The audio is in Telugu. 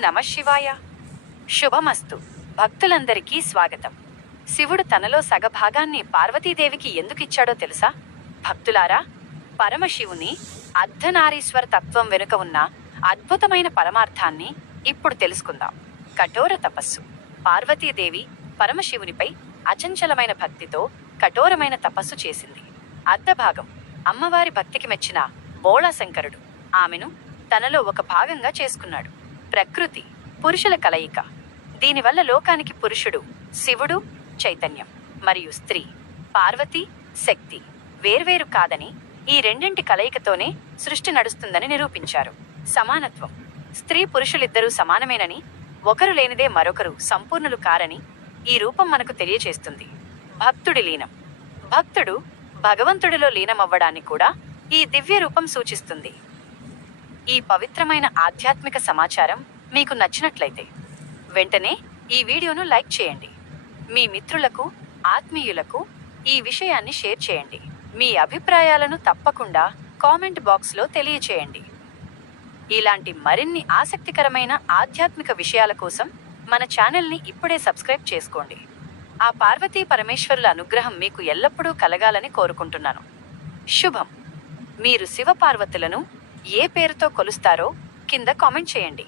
నమఃశివాయ. శుభమస్తు. భక్తులందరికీ స్వాగతం. శివుడు తనలో సగభాగాన్ని పార్వతీదేవికి ఎందుకిచ్చాడో తెలుసా? భక్తులారా, పరమశివుని అర్ధనారీశ్వర తత్వం వెనుక ఉన్న అద్భుతమైన పరమార్థాన్ని ఇప్పుడు తెలుసుకుందాం. కఠోర తపస్సు. పార్వతీదేవి పరమశివునిపై అచంచలమైన భక్తితో కఠోరమైన తపస్సు చేసింది. అర్ధభాగం అమ్మవారి భక్తికి మెచ్చిన బోళాశంకరుడు ఆమెను తనలో ఒక భాగంగా చేసుకున్నాడు. ప్రకృతి పురుషుల కలయిక. దీనివల్ల లోకానికి పురుషుడు శివుడు చైతన్యం మరియు స్త్రీ పార్వతి శక్తి వేర్వేరు కాదని, ఈ రెండింటి కలయికతోనే సృష్టి నడుస్తుందని నిరూపించారు. సమానత్వం. స్త్రీ పురుషులిద్దరూ సమానమేనని, ఒకరు లేనిదే మరొకరు సంపూర్ణులు కారని ఈ రూపం మనకు తెలియచేస్తుంది. భక్తుడి లీనం. భక్తుడు భగవంతుడిలో లీనమవ్వడాన్ని కూడా ఈ దివ్య రూపం సూచిస్తుంది. ఈ పవిత్రమైన ఆధ్యాత్మిక సమాచారం మీకు నచ్చినట్లయితే వెంటనే ఈ వీడియోను లైక్ చేయండి. మీ మిత్రులకు ఆత్మీయులకు ఈ విషయాన్ని షేర్ చేయండి. మీ అభిప్రాయాలను తప్పకుండా కామెంట్ బాక్స్లో తెలియచేయండి. ఇలాంటి మరిన్ని ఆసక్తికరమైన ఆధ్యాత్మిక విషయాల కోసం మన ఛానల్ని ఇప్పుడే సబ్స్క్రైబ్ చేసుకోండి. ఆ పార్వతీ పరమేశ్వరుల అనుగ్రహం మీకు ఎల్లప్పుడూ కలగాలని కోరుకుంటున్నాను. శుభం. మీరు శివపార్వతులను ఏ పేరుతో కొలుస్తారో కింద కామెంట్ చేయండి.